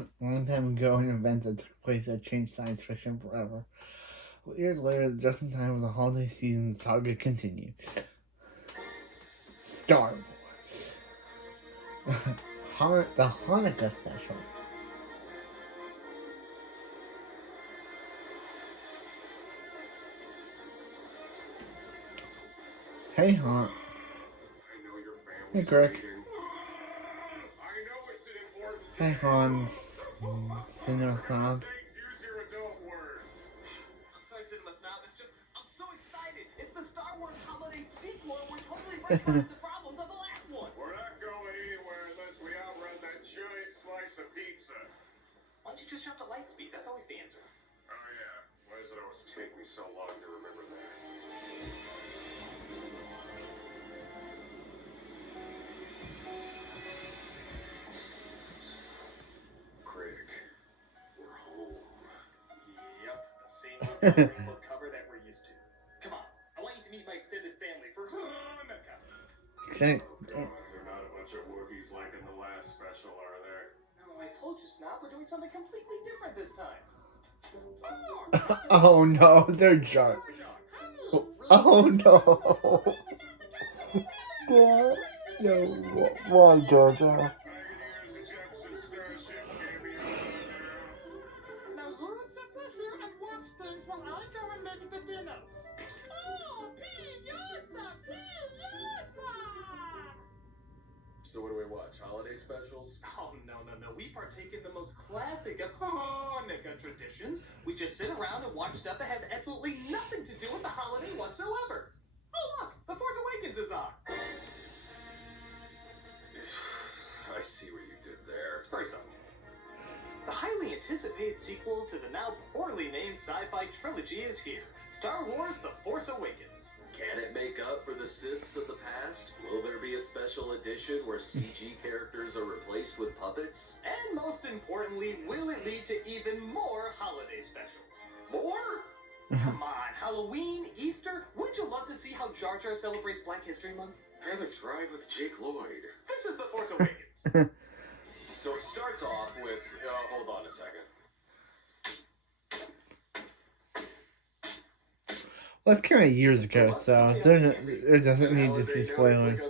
a long time ago, an event that took place that changed science fiction forever. Years later, just in time for the holiday season, saga continued. Star Wars. The Hanukkah special. Hey, Han. Hey, Greg. Hey, Hans. Cinema Snob. I'm so excited! It's the Star Wars holiday sequel, and we're totally rectifying the problems of the last one! We're not going anywhere unless we outrun that giant slice of pizza. Why don't you just jump to light speed? That's always the answer. Oh yeah, why does it always take me so long to remember that? Critic, we're home. Yep, the same rainbow cover that we're used to. Come on, I want you to meet my extended family for Hanukkah. They're not a bunch of Wookiees like in the last special, are there? No, I told you, Snob, we're doing something completely different this time. Oh no, they're Jar. Oh no. No, why, Jar Jar? Now who sits here and watch things while I go and make the dinner? Oh, Pillosa! So what do we watch? Holiday specials? Oh, no. We partake in the most classic of Hanukkah traditions. We just sit around and watch stuff that has absolutely nothing to do with the holiday whatsoever. Oh, look! The Force Awakens is on! I see what you did there. It's very subtle. The highly anticipated sequel to the now poorly named sci-fi trilogy is here. Star Wars: The Force Awakens. Can it make up for the Siths of the past? Will there be a special edition where CG characters are replaced with puppets? And most importantly, will it lead to even more holiday specials? More? Come on, Halloween, Easter, wouldn't you love to see how Jar Jar celebrates Black History Month? I'd rather drive with Jake Lloyd. This is The Force Awakens. So it starts off with, hold on a second. Well, it's kind of years ago, so there doesn't need to be spoilers.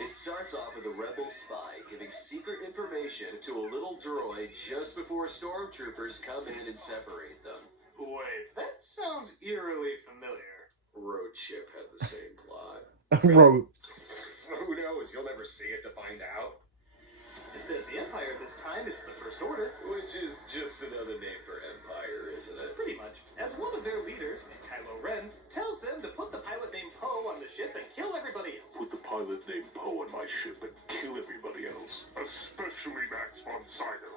It starts off with a rebel spy giving secret information to a little droid just before stormtroopers come in and separate them. Wait, that sounds eerily familiar. Road Chip had the same plot. Road. Who knows? You'll never see it to find out. Instead of the Empire this time, it's the First Order. Which is just another name for Empire, isn't it? Pretty much. As one of their leaders, Kylo Ren, tells them to put the pilot named Poe on the ship and kill everybody else. Put the pilot named Poe on my ship and kill everybody else, especially Max von Sydow.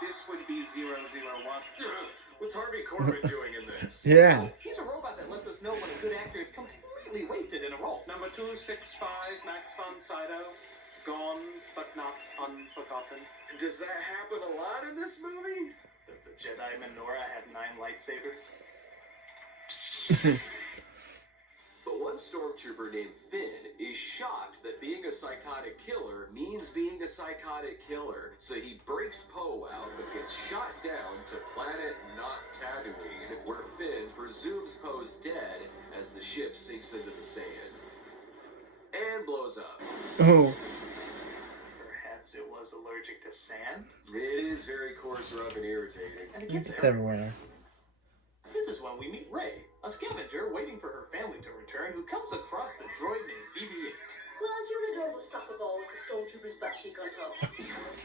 This would be 001. What's Harvey Korman doing in this? Yeah. He's a robot that lets us know when a good actor is completely wasted in a role. Number 265, Max von Sydow. Gone, but not unforgotten. Does that happen a lot in this movie? Does the Jedi menorah have 9 lightsabers? But one stormtrooper named Finn is shocked that being a psychotic killer means being a psychotic killer. So he breaks Poe out but gets shot down to planet not Tatooine, where Finn presumes Poe's dead as the ship sinks into the sand. And blows up. Oh. Perhaps it was allergic to sand? It is very coarse, rough, and irritating. And it gets It's everywhere. This is when we meet Rey, a scavenger waiting for her family to return who comes across the droid named BB-8. Well, as you're an adorable sucker ball with the stormtrooper's butt cheek on top.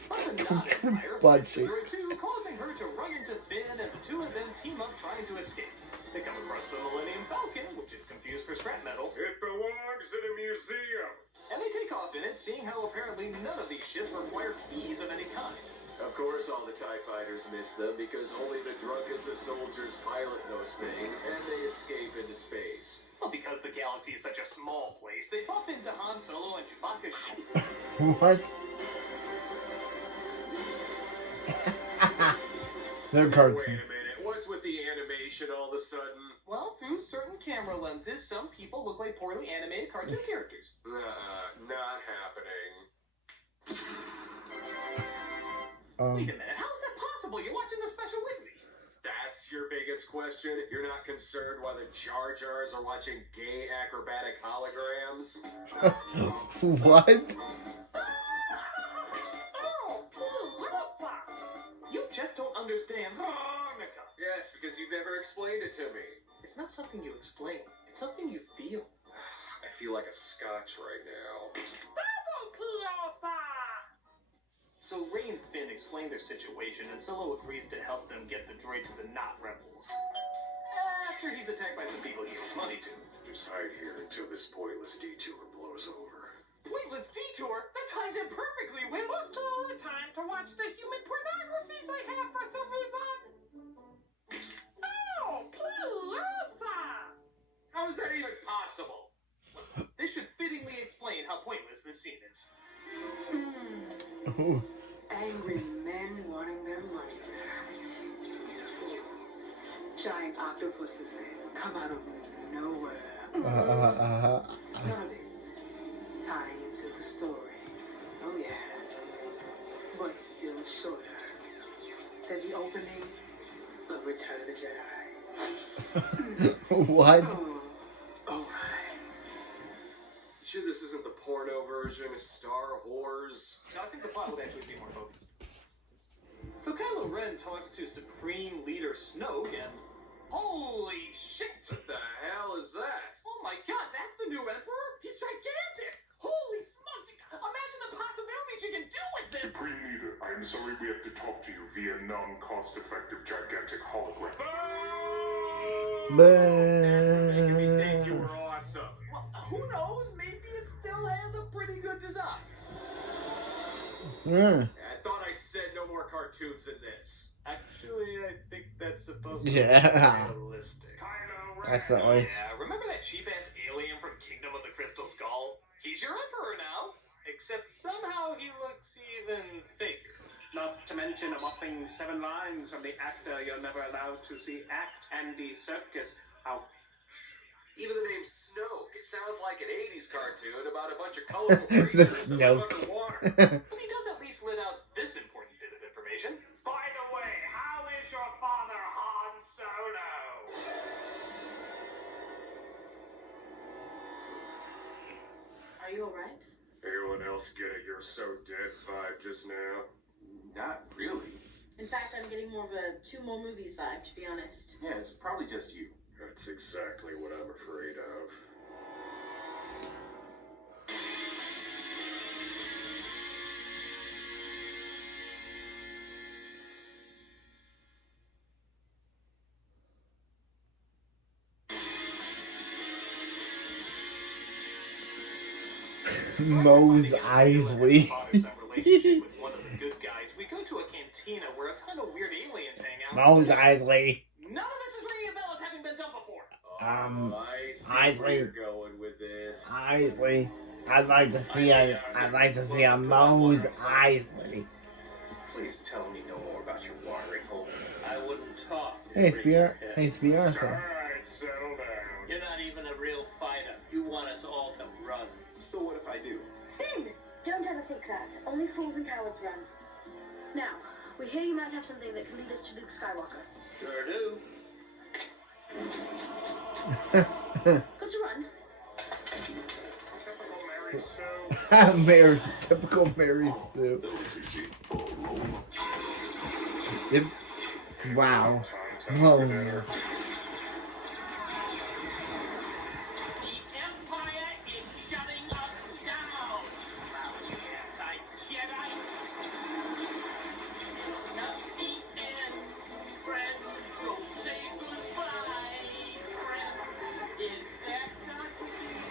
But the non-Empire finds the droid too, causing her to run into Finn, and the two of them team up trying to escape. They come across the Millennium Falcon, which is confused for scrap metal. It belongs in a museum. And they take off in it, seeing how apparently none of these ships require keys of any kind. Of course, all the TIE fighters miss them because only the drunkest of soldiers pilot those things, and they escape into space. Well, because the galaxy is such a small place, they bump into Han Solo and Chewbacca's ship. What? They're Wait cartoon. a minute, what's with the animation all of a sudden? Well, through certain camera lenses, some people look like poorly animated cartoon characters. Not happening. Wait a minute, how is that possible? You're watching the special with me. That's your biggest question? You're not concerned why the Jar Jars are watching gay acrobatic holograms? What? You just don't understand Hanukkah. Yes, because you've never explained it to me. It's not something you explain. It's something you feel. I feel like a scotch right now. So Ray and Finn explain their situation, and Solo agrees to help them get the droid to the not rebels. After he's attacked by some people he owes money to. Just hide here until this pointless detour blows over. Pointless detour? That ties in perfectly with... Time to watch the human pornographies I have for some reason. Oh, Plusa! How is that even possible? This should fittingly explain how pointless this scene is. Angry men wanting their money back. Giant octopuses that come out of nowhere. None of it tying into the story. Oh yes. But still shorter than the opening of Return of the Jedi. What? Oh, alright. Sure this isn't the porno version of Star Wars? No, I think the plot would actually be more focused. So Kylo Ren talks to Supreme Leader Snoke and... Holy shit! What the hell is that? Oh my god, that's the new Emperor? He's gigantic! Holy smoke! Imagine the possibilities you can do with this! Supreme Leader, I'm sorry we have to talk to you via non-cost-effective gigantic hologram. That's what making me think you were awesome. Well, who knows? Maybe it still has a pretty good design. I thought I said no more cartoons than this. Actually, I think that's supposed to Yeah. be realistic. That's the voice. Yeah, remember that cheap-ass alien from Kingdom of the Crystal Skull? He's your emperor now. Except somehow he looks even faker. Not to mention a whopping 7 lines from the actor you're never allowed to see act Andy Serkis. Ouch. Even the name Snoke, it sounds like an 80s cartoon about a bunch of colorful The creatures that live Snokes. underwater. But he does at least let out this important bit of information. By the way, how is your father Han Solo? Are you alright? Anyone else get a "you're so dead" vibe just now? Not really. In fact, I'm getting more of a 2 more movies vibe, to be honest. Yeah, it's probably just you. That's exactly what I'm afraid of. Mose Eisley. Relationship with one of the good guys. We go to a cantina where a ton of weird aliens hang out. Mose Eisley. None of this is ringing a bell as having been done before. I see Isley. where you're going with this. Eisley. I'd like to see a Mose Eisley. Please tell me no more about your watering hole. I wouldn't talk. Hey, it's Beyonce. Alright, settle down. You're not even a real fighter. You want us all to run. So what if I do? Finn! Don't ever think that. Only fools and cowards run. Now, we hear you might have something that can lead us to Luke Skywalker. Sure do. Got to run? Typical Mary Sue. Mary, typical Mary Sue. Yep. Wow. Time Whoa. for dinner. The Empire is shutting us down. Anti-Jedi. It's not the end, friend. Don't say goodbye, friend. Is that not clear,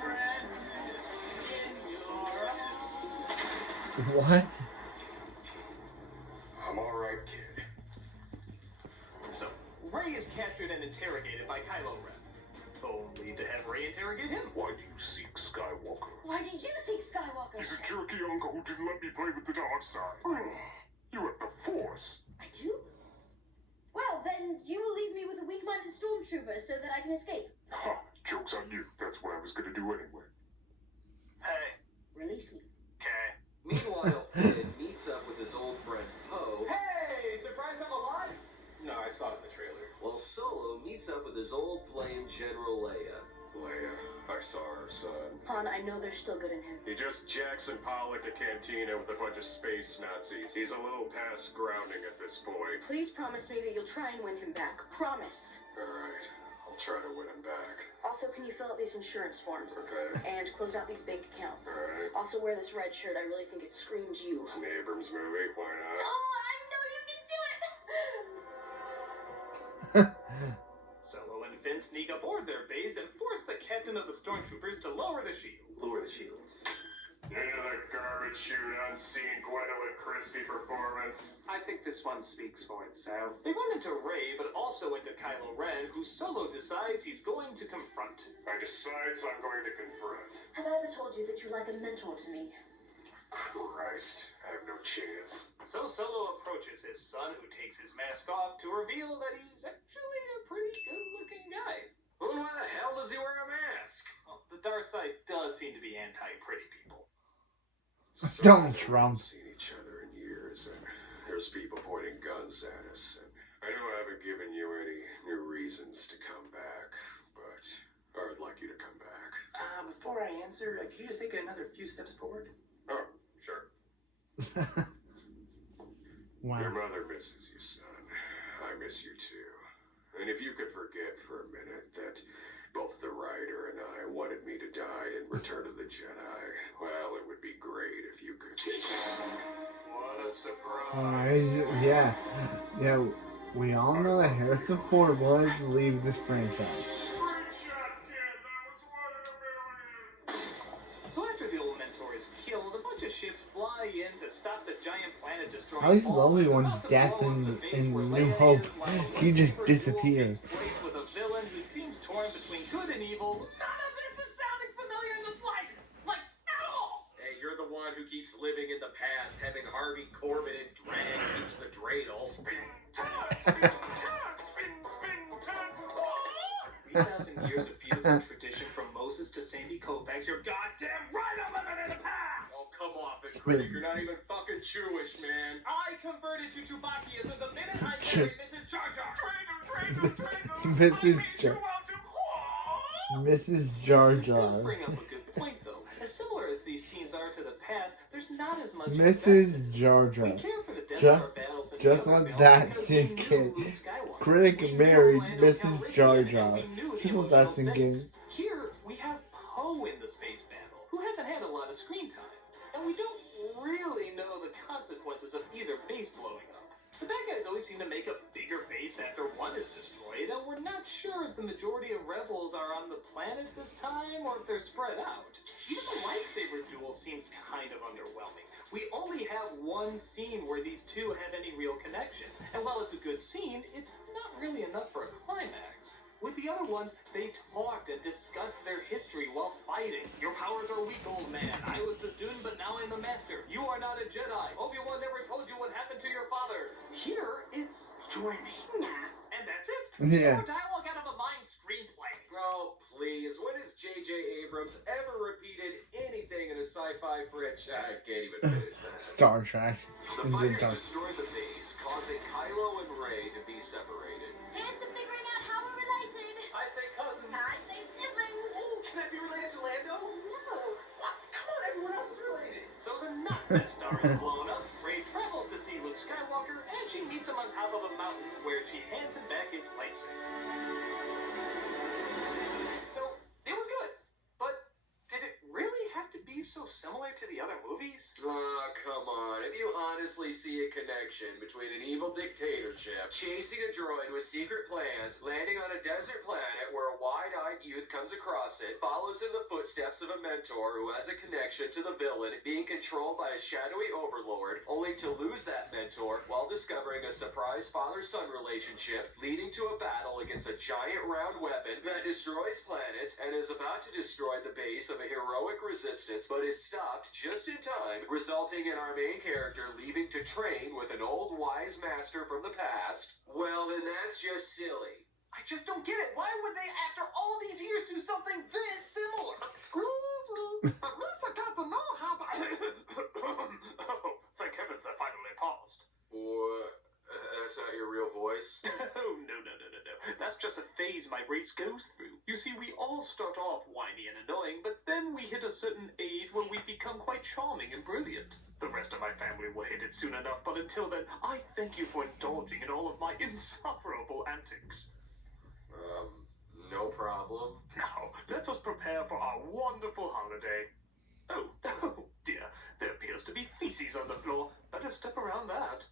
friend? In your What? I'm alright, kid. So, Rey is captured and interrogated by Kylo Ren. Only to have Rey interrogate him. Why do you seek Skywalker? Why do you seek Skywalker? He's a jerky uncle who didn't let me play with the dark side. You have the Force. I do? Well, then you will leave me with a weak-minded stormtrooper so that I can escape. Ha! Joke's on you. That's what I was gonna do anyway. Hey. Release me. Okay. Meanwhile, Finn meets up with the his old friend Poe. Hey, surprised I'm alive? No, I saw it in the trailer. While Solo meets up with his old flame General Leia. Leia, I saw her son. Han, I know there's still good in him. He just Jackson Pollock a cantina with a bunch of space Nazis. He's a little past grounding at this point. Please promise me that you'll try and win him back. Promise. Alright, I'll try to win him back. Also, can you fill out these insurance forms? Okay. And close out these bank accounts. Alright. Also, wear this red shirt. I really think it screams you. It's an Abrams movie, why not? Oh, I know you can do it! Solo and Finn sneak aboard their base and force the captain of the stormtroopers to lower the shield. Lower the shields. Into the garbage chute unseen Gwendolyn Christie performance. I think this one speaks for itself. They run into Rey, but also into Kylo Ren, who Solo decides he's going to confront. I decide I'm going to confront. Have I ever told you that you're like a mentor to me? Christ, I have no chance. So Solo approaches his son, who takes his mask off to reveal that he's actually a pretty good-looking guy. Well, why the hell does he wear a mask? Well, the dark side does seem to be anti-pretty people. Donald Trump. Seen each other in years, and there's people pointing guns at us, and I know I haven't given you any new reasons to come back, but I would like you to come back. Before I answer, can you just take another few steps forward? Oh, sure. Wow. Your mother misses you, son. I miss you too. And if you could forget for a minute that both the writer and I wanted me to die in Return of the Jedi, well, it would be great if you could. What a surprise. Yeah. Yeah, we all know that Harrison Ford wanted to leave this franchise. So after the old mentor is killed, a bunch of ships fly in to stop the giant planet destroying. I was the all only that's one's about to death blow up in the base New where Leia Hope. is, while a He just lightsaber duel disappeared. takes place with a villain who seems torn between good and evil. None of this is sounding familiar in the slightest, like at all. Hey, you're the one who keeps living in the past, having Harvey Corbin and drag teach the dreidel. Spin, turn, spin, turn, spin, spin, turn. 3,000 years of beautiful tradition from Moses to Sandy Koufax. You're goddamn right I'm living in the past. Oh, come off it, critic. You're not even fucking Jewish, man. I converted to Chewbaccaism the minute I married Mrs. Jar Jar. Mrs. Jar Mrs. Jar This does Jar. bring up a good point, though. As similar as these scenes are to the past, there's not as much Mrs. investment. Jar We Jar. care for the Death Just- Star battles and just the other let films that because sink we knew in. Luke Skywalker. Critic We knew married Lando Mrs. Calrissian, Jar and Jar. we knew the Just let emotional that sink in. stakes. Here, we have Poe in the space battle, who hasn't had a lot of screen time. And we don't really know the consequences of either base blowing up. The bad guys always seem to make a bigger base after one is destroyed, and we're not sure if the majority of rebels are on the planet this time or if they're spread out. Even the lightsaber duel seems kind of underwhelming. We only have one scene where these two have any real connection, and while it's a good scene, it's not really enough for a climax. With the other ones, they talked and discussed their history while fighting. Your powers are weak, old man. I was the student, but now I'm the master. You are not a Jedi. Obi-Wan never told you what happened to your father. Here, it's join me. Nah. And that's it. Yeah. More dialogue out of a mime screenplay. Bro, please, when has J.J. Abrams ever repeated anything in a sci-fi franchise? I can't even finish that. Star Trek. The And fighters Dark- destroyed the base, causing Kylo and Rey to be separated. Here's to figuring out how we're related. I say cousin. I say siblings. Oh, can I be related to Lando? No. What? Come on, everyone else is related. So the not Death Star is blown up. Rey travels to see Luke Skywalker, and she meets him on top of a mountain where she hands him back his lightsaber. So it was good, but did it really have to be so similar to the other movies? Ah, come on. If you honestly see a connection between an evil dictatorship, chasing a droid with secret plans, landing on a desert planet where a wide-eyed youth comes across it, follows in the footsteps of a mentor who has a connection to the villain, being controlled by a shadowy overlord, only to lose that mentor while discovering a surprise father-son relationship, leading to a battle against a giant round weapon that destroys planets and is about to destroy the base of a heroic resistance, but is stopped just in time, resulting in our main character leaving to train with an old wise master from the past. Well, then that's just silly. I just don't get it. Why would they, after all these years, do something this similar? Excuse me, at least I got to know how to... Oh, thank heaven trumpets that finally paused. What? That's not your real voice? Oh, no. That's just a phase my race goes through. You see, we all start off whiny and annoying, but then we hit a certain age where we become quite charming and brilliant. The rest of my family will hit it soon enough, but until then, I thank you for indulging in all of my insufferable antics. No problem. Now, let us prepare for our wonderful holiday. Oh dear, there appears to be feces on the floor. Better step around that.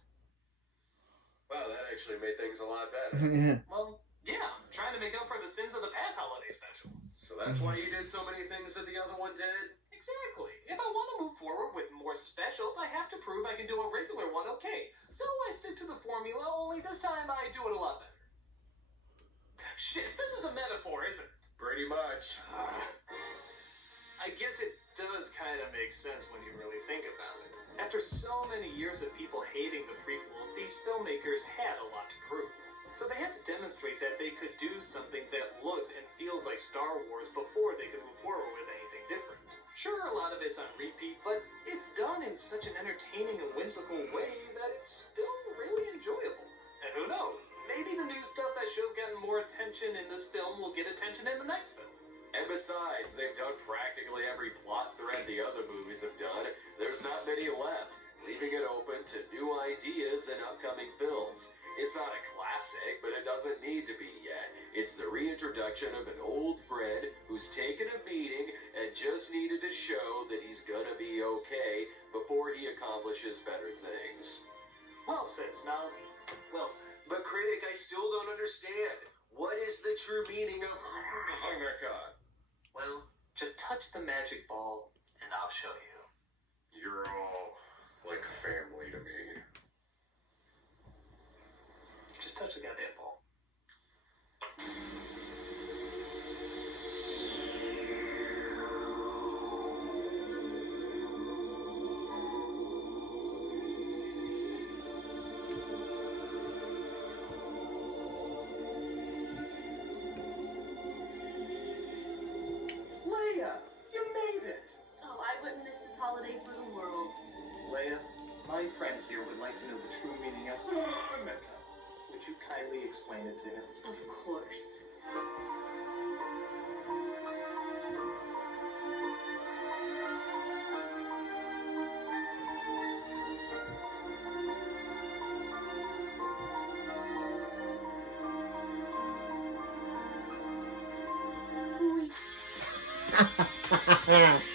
Wow, that actually made things a lot better. Yeah. Well, yeah, I'm trying to make up for the sins of the past holiday special. So that's why you did so many things that the other one did? Exactly. If I want to move forward with more specials, I have to prove I can do a regular one okay. So I stick to the formula, only this time I do it a lot better. Shit, this is a metaphor, isn't it? Pretty much. I guess it does kind of make sense when you really think about it. After so many years of people hating the prequels, these filmmakers had a lot to prove. So they had to demonstrate that they could do something that looks and feels like Star Wars before they could move forward with anything different. Sure, a lot of it's on repeat, but it's done in such an entertaining and whimsical way that it's still really enjoyable. And who knows, maybe the new stuff that should have gotten more attention in this film will get attention in the next film. And besides, they've done practically every plot thread the other movies have done. There's not many left, leaving it open to new ideas in upcoming films. It's not a classic, but it doesn't need to be yet. It's the reintroduction of an old friend who's taken a beating and just needed to show that he's gonna be okay before he accomplishes better things. Well said, Snob. Well said. But critic, I still don't understand. What is the true meaning of Hanukkah? Well, just touch the magic ball, and I'll show you. You're all like family to me. Just touch the goddamn ball. Leia, you made it! Oh, I wouldn't miss this holiday for the world. Leia, my friend here would like to know the true meaning of Hanukkah. Would you kindly explain it to him? Of course. We